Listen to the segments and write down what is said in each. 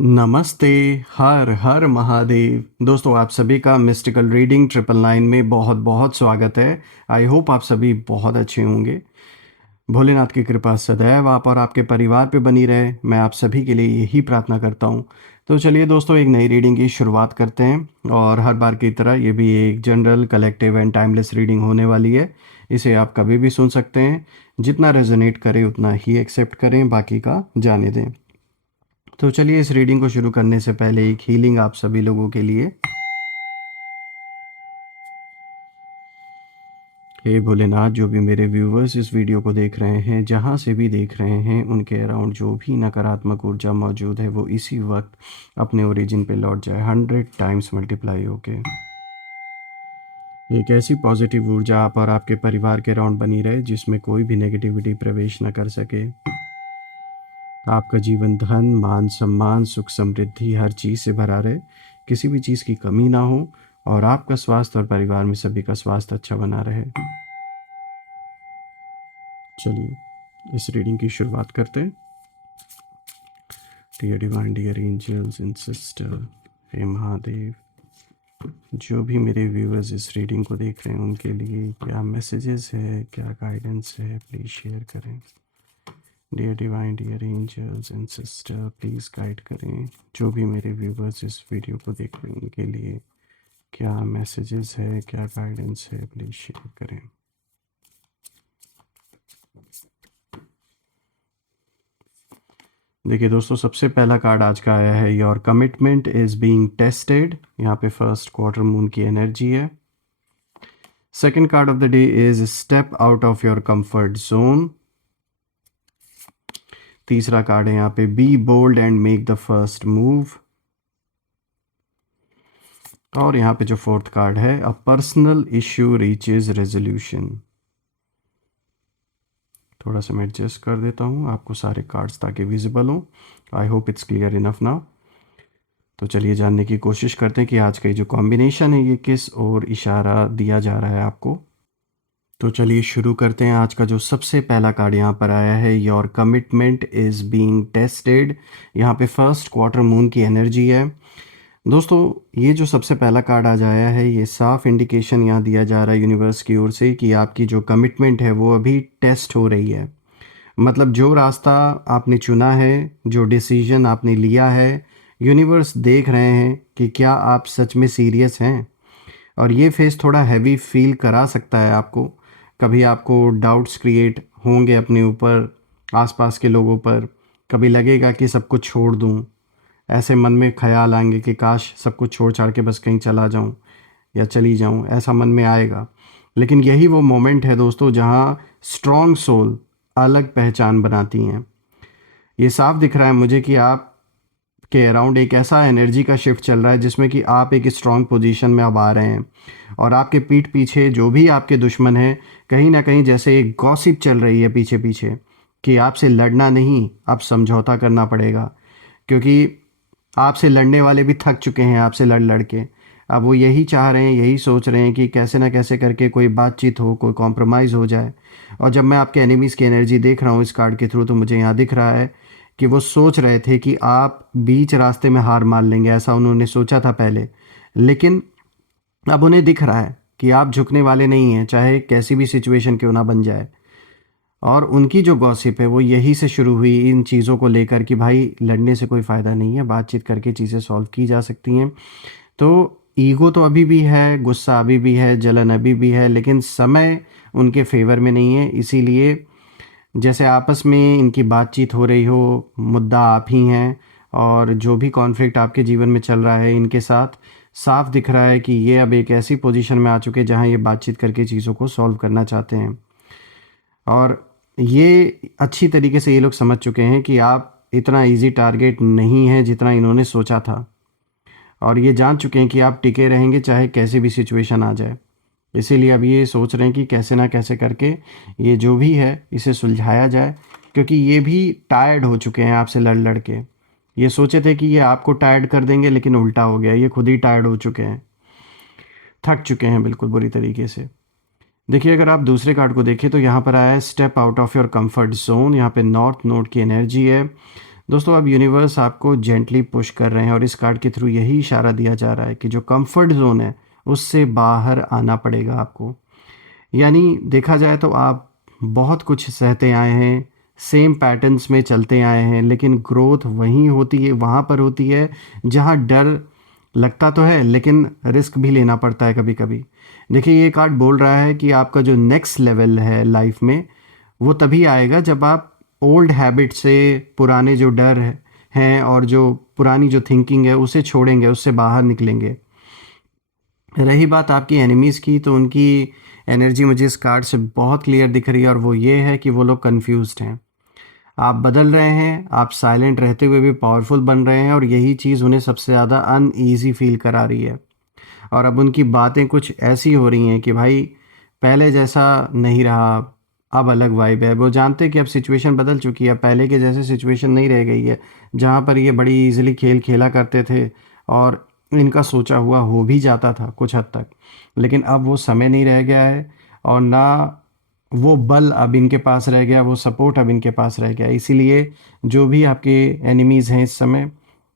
नमस्ते। हर हर महादेव। दोस्तों, आप सभी का मिस्टिकल रीडिंग 999 में बहुत बहुत स्वागत है। आई होप आप सभी बहुत अच्छे होंगे। भोलेनाथ की कृपा सदैव आप और आपके परिवार पे बनी रहे, मैं आप सभी के लिए यही प्रार्थना करता हूँ। तो चलिए दोस्तों, एक नई रीडिंग की शुरुआत करते हैं और हर बार की तरह ये भी एक general, collective and timeless reading होने वाली है। इसे आप कभी भी सुन सकते हैं। जितना रेजोनेट करे उतना ही एक्सेप्ट करें, बाकी का जाने दें। तो चलिए, इस रीडिंग को शुरू करने से पहले एक हीलिंग आप सभी लोगों के लिए। हे भोलेनाथ, जो भी मेरे व्यूवर्स इस वीडियो को देख रहे हैं, जहाँ से भी देख रहे हैं, उनके अराउंड जो भी नकारात्मक ऊर्जा मौजूद है वो इसी वक्त अपने ओरिजिन पे लौट जाए, 100 टाइम्स मल्टीप्लाई होके। एक ऐसी पॉजिटिव ऊर्जा आप और आपके परिवार के अराउंड बनी रहे जिसमें कोई भी नेगेटिविटी प्रवेश न कर सके। आपका जीवन धन, मान, सम्मान, सुख, समृद्धि हर चीज़ से भरा रहे, किसी भी चीज़ की कमी ना हो और आपका स्वास्थ्य और परिवार में सभी का स्वास्थ्य अच्छा बना रहे। चलिए, इस रीडिंग की शुरुआत करते हैं। Dear divine, dear angels and sister, हे महादेव, जो भी मेरे व्यूअर्स इस रीडिंग को देख रहे हैं उनके लिए क्या मैसेजेस है, क्या गाइडेंस है, प्लीज़ शेयर करें। Dear divine, dear angels and sister, please guide करें। जो भी मेरे व्यूवर्स इस वीडियो को देख रहे हैं उनके लिए क्या मैसेजेस है, क्या गाइडेंस है, प्लीज़ शेयर करें। देखिए दोस्तों, सबसे पहला कार्ड आज का आया है, your commitment is being tested. यहाँ पे फर्स्ट क्वार्टर मून की एनर्जी है। Second card of the day is step out of your comfort zone. तीसरा कार्ड है यहाँ पे, be bold and make the first move. और यहाँ पे जो फोर्थ कार्ड है, a personal issue reaches resolution. थोड़ा सा मैं एडजस्ट कर देता हूँ आपको सारे कार्ड्स ताकि विजिबल हो। I hope it's clear enough now. तो चलिए जानने की कोशिश करते हैं कि आज का ये जो कॉम्बिनेशन है ये किस ओर इशारा दिया जा रहा है आपको। तो चलिए शुरू करते हैं। आज का जो सबसे पहला कार्ड यहाँ पर आया है, your commitment is being tested. यहाँ पे फर्स्ट क्वार्टर मून की एनर्जी है। दोस्तों, ये जो सबसे पहला कार्ड आज आया है, ये साफ इंडिकेशन यहाँ दिया जा रहा है यूनिवर्स की ओर से कि आपकी जो कमिटमेंट है वो अभी टेस्ट हो रही है। मतलब जो रास्ता आपने चुना है, जो डिसीजन आपने लिया है, यूनिवर्स देख रहे हैं कि क्या आप सच में सीरियस हैं। और ये फेज़ थोड़ा हैवी फील करा सकता है आपको। कभी आपको डाउट्स क्रिएट होंगे अपने ऊपर, आसपास के लोगों पर। कभी लगेगा कि सब कुछ छोड़ दूँ। ऐसे मन में ख़्याल आएंगे कि काश सब कुछ छोड़ छाड़ के बस कहीं चला जाऊँ या चली जाऊँ, ऐसा मन में आएगा। लेकिन यही वो मोमेंट है दोस्तों जहाँ स्ट्रॉन्ग सोल अलग पहचान बनाती हैं। ये साफ दिख रहा है मुझे कि आप के अराउंड एक ऐसा एनर्जी का शिफ्ट चल रहा है जिसमें कि आप एक स्ट्रॉन्ग पोजीशन में अब आ रहे हैं। और आपके पीठ पीछे जो भी आपके दुश्मन हैं, कहीं ना कहीं जैसे एक गॉसिप चल रही है पीछे पीछे कि आपसे लड़ना नहीं, अब समझौता करना पड़ेगा। क्योंकि आपसे लड़ने वाले भी थक चुके हैं आपसे लड़ लड़ के। अब वो यही चाह रहे हैं, यही सोच रहे हैं कि कैसे ना कैसे करके कोई बातचीत हो, कोई कॉम्प्रोमाइज़ हो जाए। और जब मैं आपके एनिमीज़ की एनर्जी देख रहा हूँ इस कार्ड के थ्रू, तो मुझे यहाँ दिख रहा है कि वो सोच रहे थे कि आप बीच रास्ते में हार मान लेंगे, ऐसा उन्होंने सोचा था पहले। लेकिन अब उन्हें दिख रहा है कि आप झुकने वाले नहीं हैं, चाहे कैसी भी सिचुएशन क्यों ना बन जाए। और उनकी जो गॉसिप है वो यही से शुरू हुई, इन चीज़ों को लेकर कि भाई लड़ने से कोई फ़ायदा नहीं है, बातचीत करके चीज़ें सॉल्व की जा सकती हैं। तो ईगो तो अभी भी है, गुस्सा अभी भी है, जलन अभी भी है, लेकिन समय उनके फेवर में नहीं है। इसीलिए जैसे आपस में इनकी बातचीत हो रही हो, मुद्दा आप ही हैं। और जो भी कॉन्फ्लिक्ट आपके जीवन में चल रहा है इनके साथ, साफ दिख रहा है कि ये अब एक ऐसी पोजीशन में आ चुके हैं जहां ये बातचीत करके चीज़ों को सॉल्व करना चाहते हैं। और ये अच्छी तरीके से ये लोग समझ चुके हैं कि आप इतना इजी टारगेट नहीं है जितना इन्होंने सोचा था। और ये जान चुके हैं कि आप टिके रहेंगे चाहे कैसी भी सिचुएशन आ जाए। इसीलिए अब ये सोच रहे हैं कि कैसे ना कैसे करके ये जो भी है इसे सुलझाया जाए। क्योंकि ये भी टायर्ड हो चुके हैं आपसे लड़ लड़ के। ये सोचे थे कि ये आपको टायर्ड कर देंगे, लेकिन उल्टा हो गया, ये खुद ही टायर्ड हो चुके हैं, थक चुके हैं बिल्कुल बुरी तरीके से। देखिए, अगर आप दूसरे कार्ड को देखें तो यहाँ पर आया है, step out of your comfort zone. यहाँ पे नॉर्थ नोड की एनर्जी है। दोस्तों अब यूनिवर्स आपको जेंटली पुश कर रहे हैं और इस कार्ड के थ्रू यही इशारा दिया जा रहा है कि जो कंफर्ट जोन है उससे बाहर आना पड़ेगा आपको। यानी देखा जाए तो आप बहुत कुछ सहते आए हैं, सेम पैटर्न्स में चलते आए हैं, लेकिन ग्रोथ वहीं होती है, वहाँ पर होती है जहाँ डर लगता तो है लेकिन रिस्क भी लेना पड़ता है कभी कभी। देखिए ये कार्ड बोल रहा है कि आपका जो नेक्स्ट लेवल है लाइफ में वो तभी आएगा जब आप ओल्ड हैबिट से, पुराने जो डर हैं और जो पुरानी जो थिंकिंग है उसे छोड़ेंगे, उससे बाहर निकलेंगे। रही बात आपकी एनिमीज़ की, तो उनकी एनर्जी मुझे इस कार्ड से बहुत क्लियर दिख रही है और वो ये है कि वो लोग कंफ्यूज्ड हैं। आप बदल रहे हैं, आप साइलेंट रहते हुए भी पावरफुल बन रहे हैं और यही चीज़ उन्हें सबसे ज़्यादा अनईज़ी फील करा रही है। और अब उनकी बातें कुछ ऐसी हो रही हैं कि भाई पहले जैसा नहीं रहा, अब अलग वाइब है। वो जानते हैं कि अब सिचुएशन बदल चुकी है, पहले के जैसे सिचुएशन नहीं रह गई है जहाँ पर ये बड़ी इजीली खेल खेला करते थे और इनका सोचा हुआ हो भी जाता था कुछ हद तक। लेकिन अब वो समय नहीं रह गया है और ना वो बल अब इनके पास रह गया, वो सपोर्ट अब इनके पास रह गया। इसीलिए जो भी आपके एनिमीज़ हैं इस समय,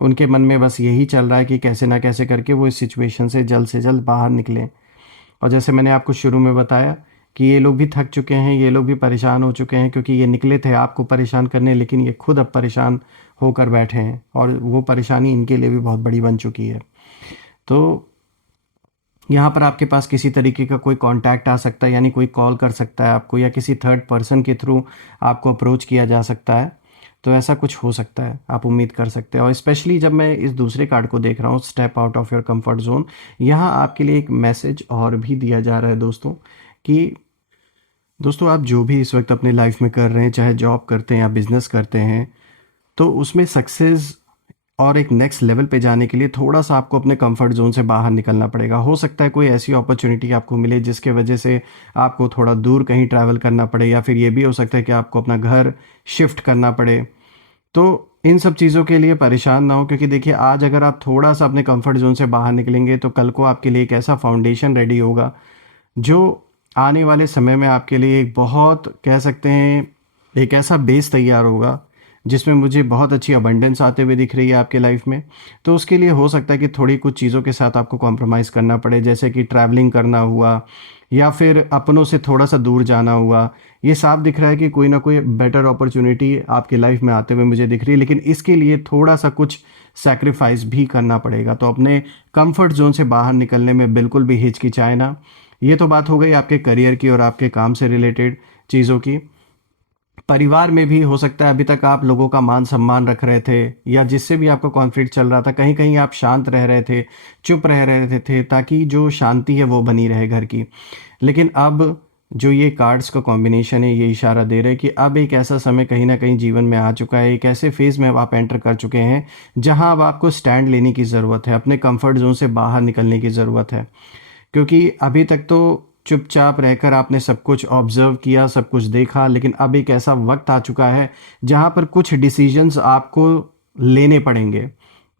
उनके मन में बस यही चल रहा है कि कैसे ना कैसे करके वो इस सिचुएशन से जल्द बाहर निकलें। और जैसे मैंने आपको शुरू में बताया कि ये लोग भी थक चुके हैं, ये लोग भी परेशान हो चुके हैं, क्योंकि ये निकले थे आपको परेशान करने, लेकिन ये खुद अब परेशान होकर बैठे हैं और वो परेशानी इनके लिए भी बहुत बड़ी बन चुकी है। तो यहाँ पर आपके पास किसी तरीके का कोई कांटेक्ट आ सकता है, यानी कोई कॉल कर सकता है आपको या किसी थर्ड पर्सन के थ्रू आपको अप्रोच किया जा सकता है। तो ऐसा कुछ हो सकता है, आप उम्मीद कर सकते हैं। और स्पेशली जब मैं इस दूसरे कार्ड को देख रहा हूँ, step out of your comfort zone, यहाँ आपके लिए एक मैसेज और भी दिया जा रहा है दोस्तों कि दोस्तों आप जो भी इस वक्त अपने लाइफ में कर रहे हैं, चाहे जॉब करते हैं या बिजनेस करते हैं, तो उसमें सक्सेस और एक नेक्स्ट लेवल पे जाने के लिए थोड़ा-सा आपको अपने कंफर्ट ज़ोन से बाहर निकलना पड़ेगा। हो सकता है कोई ऐसी अपॉर्च्युनिटी आपको मिले जिसके वजह से आपको थोड़ा दूर कहीं ट्रैवल करना पड़े, या फिर ये भी हो सकता है कि आपको अपना घर शिफ्ट करना पड़े। तो इन सब चीज़ों के लिए परेशान ना हो, क्योंकि देखिए आज अगर आप थोड़ा-सा अपने कंफर्ट ज़ोन से बाहर निकलेंगे तो कल को आपके लिए एक ऐसा फाउंडेशन रेडी होगा जो आने वाले समय में आपके लिए एक बहुत कह सकते हैं एक ऐसा बेस तैयार होगा जिसमें मुझे बहुत अच्छी अबंडेंस आते हुए दिख रही है आपके लाइफ में। तो उसके लिए हो सकता है कि थोड़ी कुछ चीज़ों के साथ आपको कॉम्प्रोमाइज़ करना पड़े, जैसे कि ट्रैवलिंग करना हुआ या फिर अपनों से थोड़ा सा दूर जाना हुआ। ये साफ दिख रहा है कि कोई ना कोई बेटर अपॉर्चुनिटी आपके लाइफ में आते हुए मुझे दिख रही है, लेकिन इसके लिए थोड़ा सा कुछ सैक्रिफाइस भी करना पड़ेगा। तो अपने कंफर्ट जोन से बाहर निकलने में बिल्कुल भी हिचकिचाए ना। ये तो बात हो गई आपके करियर की और आपके काम से रिलेटेड चीज़ों की। परिवार में भी हो सकता है अभी तक आप लोगों का मान सम्मान रख रहे थे, या जिससे भी आपका कॉन्फ्लिक्ट चल रहा था, कहीं कहीं आप शांत रह रहे थे, चुप रह रहे थे ताकि जो शांति है वो बनी रहे घर की। लेकिन अब जो ये कार्ड्स का कॉम्बिनेशन है ये इशारा दे रहे हैं कि अब एक ऐसा समय कहीं ना कहीं जीवन में आ चुका है, एक ऐसे फेज़ में अब आप एंटर कर चुके हैं जहां अब आपको स्टैंड लेने की ज़रूरत है, अपने कंफर्ट जोन से बाहर निकलने की ज़रूरत है। क्योंकि अभी तक तो चुपचाप रहकर आपने सब कुछ ऑब्जर्व किया, सब कुछ देखा, लेकिन अब एक ऐसा वक्त आ चुका है जहाँ पर कुछ डिसीजंस आपको लेने पड़ेंगे।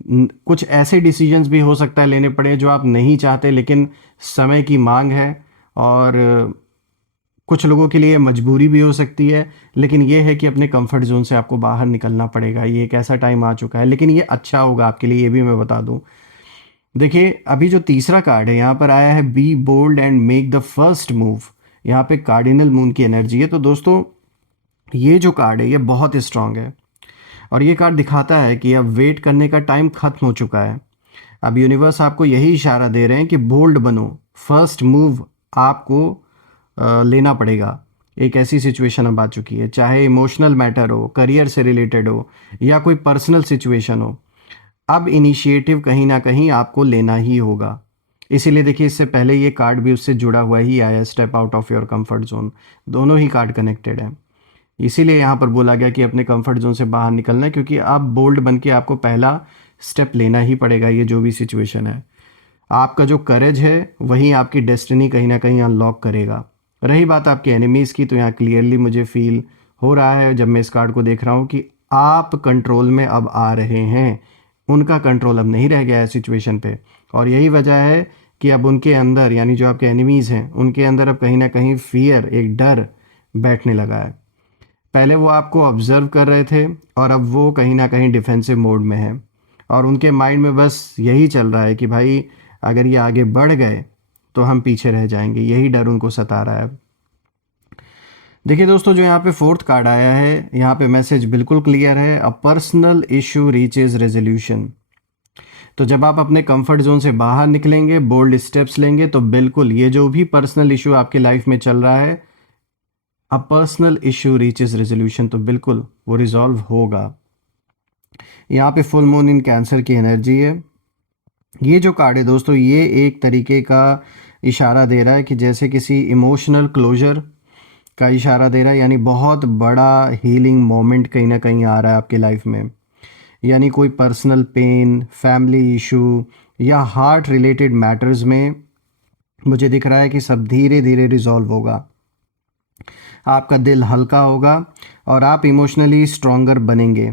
कुछ ऐसे डिसीजंस भी हो सकता है लेने पड़े जो आप नहीं चाहते, लेकिन समय की मांग है। और कुछ लोगों के लिए मजबूरी भी हो सकती है, लेकिन ये है कि अपने कंफर्ट जोन से आपको बाहर निकलना पड़ेगा। ये एक ऐसा टाइम आ चुका है, लेकिन ये अच्छा होगा आपके लिए, ये भी मैं बता दूं। देखिए अभी जो तीसरा कार्ड है यहाँ पर आया है, be bold and make the first move. यहाँ पे कार्डिनल मून की एनर्जी है। तो दोस्तों ये जो कार्ड है ये बहुत स्ट्रांग है और ये कार्ड दिखाता है कि अब वेट करने का टाइम खत्म हो चुका है। अब यूनिवर्स आपको यही इशारा दे रहे हैं कि बोल्ड बनो, फर्स्ट मूव आपको लेना पड़ेगा। एक ऐसी सिचुएशन अब आ चुकी है, चाहे इमोशनल मैटर हो, करियर से रिलेटेड हो या कोई पर्सनल सिचुएशन हो, अब इनिशिएटिव कहीं ना कहीं आपको लेना ही होगा। इसीलिए देखिए इससे पहले ये कार्ड भी उससे जुड़ा हुआ ही आया, step out of your comfort zone. दोनों ही कार्ड कनेक्टेड हैं। इसीलिए यहाँ पर बोला गया कि अपने कंफर्ट जोन से बाहर निकलना है, क्योंकि अब बोल्ड बन के आपको पहला स्टेप लेना ही पड़ेगा। ये जो भी सिचुएशन है, आपका जो करेज है वही आपकी डेस्टिनी कहीं ना कहीं अनलॉक करेगा। रही बात आपके एनिमीज़ की, तो यहाँ क्लियरली मुझे फील हो रहा है जब मैं इस कार्ड को देख रहा हूँ कि आप कंट्रोल में अब आ रहे हैं। उनका कंट्रोल अब नहीं रह गया है सिचुएशन पे, और यही वजह है कि अब उनके अंदर, यानी जो आपके एनिमीज़ हैं, उनके अंदर अब कहीं ना कहीं फियर, एक डर बैठने लगा है। पहले वो आपको ऑब्जर्व कर रहे थे और अब वो कहीं ना कहीं डिफेंसिव मोड में है और उनके माइंड में बस यही चल रहा है कि भाई अगर ये आगे बढ़ गए तो हम पीछे रह जाएंगे, यही डर उनको सता रहा है अब। देखिए दोस्तों, जो यहाँ पे फोर्थ कार्ड आया है, यहाँ पे मैसेज बिल्कुल क्लियर है, a personal issue reaches resolution. तो जब आप अपने कंफर्ट जोन से बाहर निकलेंगे, बोल्ड स्टेप्स लेंगे, तो बिल्कुल ये जो भी पर्सनल इशू आपके लाइफ में चल रहा है, a personal issue reaches resolution, तो बिल्कुल वो रिजॉल्व होगा। यहाँ पे फुल मून इन कैंसर की एनर्जी है। ये जो कार्ड है दोस्तों, ये एक तरीके का इशारा दे रहा है कि जैसे किसी इमोशनल क्लोजर का इशारा दे रहा है, यानी बहुत बड़ा हीलिंग मोमेंट कहीं ना कहीं आ रहा है आपके लाइफ में। यानी कोई पर्सनल पेन, फैमिली इशू या हार्ट रिलेटेड मैटर्स में मुझे दिख रहा है कि सब धीरे धीरे रिजॉल्व होगा। आपका दिल हल्का होगा और आप इमोशनली स्ट्रॉन्गर बनेंगे।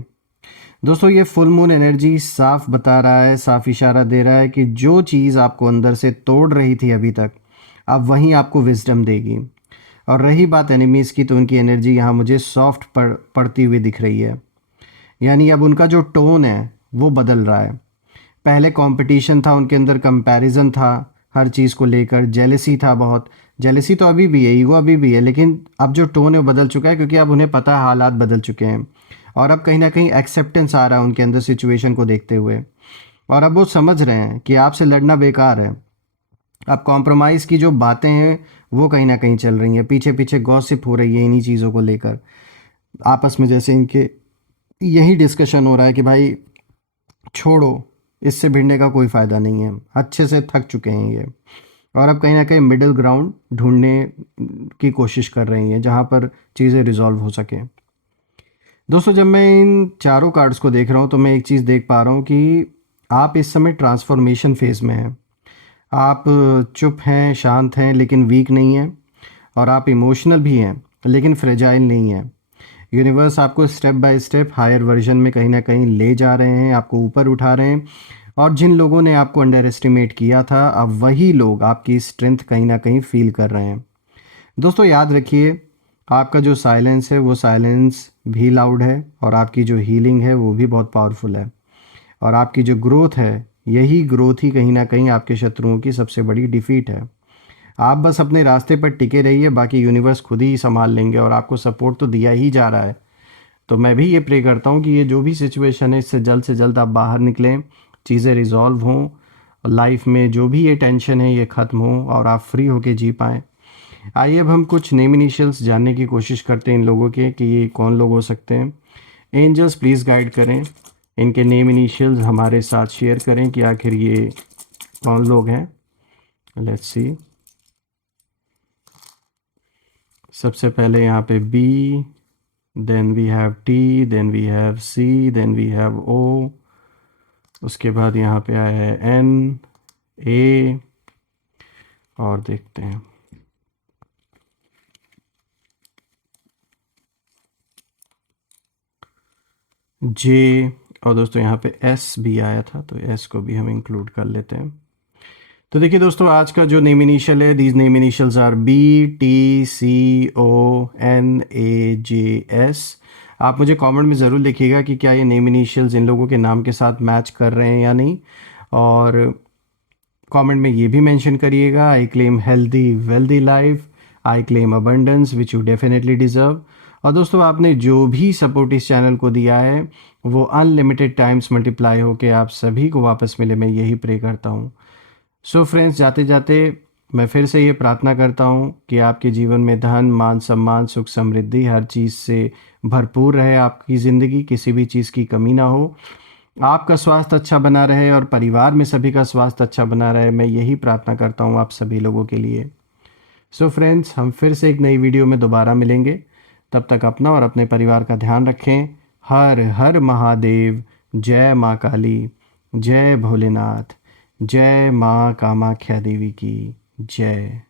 दोस्तों, ये फुल मून एनर्जी साफ बता रहा है, साफ इशारा दे रहा है कि जो चीज़ आपको अंदर से तोड़ रही थी अभी तक, अब वहीं आपको विजडम देगी। और रही बात एनिमीज़ की, तो उनकी एनर्जी यहाँ मुझे सॉफ्ट पड़ती हुई दिख रही है। यानी अब उनका जो टोन है वो बदल रहा है। पहले कंपटीशन था उनके अंदर, कंपैरिजन था हर चीज़ को लेकर, जेलसी था बहुत। जेलसी तो अभी भी है, ईगो अभी भी है, लेकिन अब जो टोन है वो बदल चुका है, क्योंकि अब उन्हें पता है हालात बदल चुके हैं। और अब कहीं ना कहीं एक्सेप्टेंस आ रहा है उनके अंदर सिचुएशन को देखते हुए। और अब वो समझ रहे हैं कि आपसे लड़ना बेकार है। अब कॉम्प्रोमाइज़ की जो बातें हैं वो कहीं ना कहीं चल रही हैं, पीछे पीछे गॉसिप हो रही है इन्हीं चीज़ों को लेकर। आपस में जैसे इनके यही डिस्कशन हो रहा है कि भाई छोड़ो, इससे भिड़ने का कोई फ़ायदा नहीं है, अच्छे से थक चुके हैं ये। और अब कहीं ना कहीं मिडिल ग्राउंड ढूंढने की कोशिश कर रही हैं जहाँ पर चीज़ें रिजॉल्व हो सके। दोस्तों, जब मैं इन चारों कार्ड्स को देख रहा हूँ तो मैं एक चीज़ देख पा रहा हूँ कि आप इस समय ट्रांसफॉर्मेशन फेज़ में हैं। आप चुप हैं, शांत हैं, लेकिन वीक नहीं हैं। और आप इमोशनल भी हैं, लेकिन फ्रेजाइल नहीं हैं। यूनिवर्स आपको step by step higher version में कहीं ना कहीं ले जा रहे हैं, आपको ऊपर उठा रहे हैं। और जिन लोगों ने आपको अंडर एस्टिमेट किया था, अब वही लोग आपकी स्ट्रेंथ कहीं ना कहीं फील कर रहे हैं। दोस्तों, याद रखिए, आपका जो साइलेंस है वो साइलेंस भी लाउड है, और आपकी जो हीलिंग है वो भी बहुत पावरफुल है। और आपकी जो ग्रोथ है, यही ग्रोथ ही कहीं ना कहीं आपके शत्रुओं की सबसे बड़ी डिफीट है। आप बस अपने रास्ते पर टिके रहिए, बाकी यूनिवर्स खुद ही संभाल लेंगे, और आपको सपोर्ट तो दिया ही जा रहा है। तो मैं भी ये प्रे करता हूँ कि ये जो भी सिचुएशन है, इससे जल्द से जल्द आप बाहर निकलें, चीज़ें रिजॉल्व हों, लाइफ में जो भी ये टेंशन है ये ख़त्म हो और आप फ्री होके जी पाएँ। आइए अब हम कुछ नेम इनिशियल्स जानने की कोशिश करते हैं इन लोगों के, कि ये कौन लोग हो सकते हैं। एंजल्स प्लीज़ गाइड करें, इनके नेम इनिशियल्स हमारे साथ शेयर करें कि आखिर ये कौन लोग हैं। Let's see. सबसे पहले यहाँ पे B, then we have T, then we have C, then we have O. उसके बाद यहाँ पे आया है एन, ए, और देखते हैं जे। और दोस्तों यहाँ पे एस भी आया था, तो एस को भी हम इंक्लूड कर लेते हैं। तो देखिए दोस्तों, आज का जो नेम इनिशियल है, these name initials are B, T, C, O, N, A, J, S. आप मुझे कमेंट में ज़रूर लिखिएगा कि क्या ये नेम इनिशियल्स इन लोगों के नाम के साथ मैच कर रहे हैं या नहीं। और कमेंट में ये भी मेंशन करिएगा, I claim healthy wealthy life, I claim abundance which you definitely deserve. और दोस्तों, आपने जो भी सपोर्ट इस चैनल को दिया है वो अनलिमिटेड टाइम्स मल्टीप्लाई होकर आप सभी को वापस मिले, मैं यही प्रे करता हूँ। सो फ्रेंड्स, जाते जाते मैं फिर से ये प्रार्थना करता हूँ कि आपके जीवन में धन, मान, सम्मान, सुख, समृद्धि, हर चीज़ से भरपूर रहे आपकी ज़िंदगी, किसी भी चीज़ की कमी ना हो। आपका स्वास्थ्य अच्छा बना रहे और परिवार में सभी का स्वास्थ्य अच्छा बना रहे, मैं यही प्रार्थना करता हूँ आप सभी लोगों के लिए। सो फ्रेंड्स, हम फिर से एक नई वीडियो में दोबारा मिलेंगे। तब तक अपना और अपने परिवार का ध्यान रखें। हर हर महादेव। जय माँ काली, जय भोलेनाथ, जय माँ कामाख्या देवी की जय।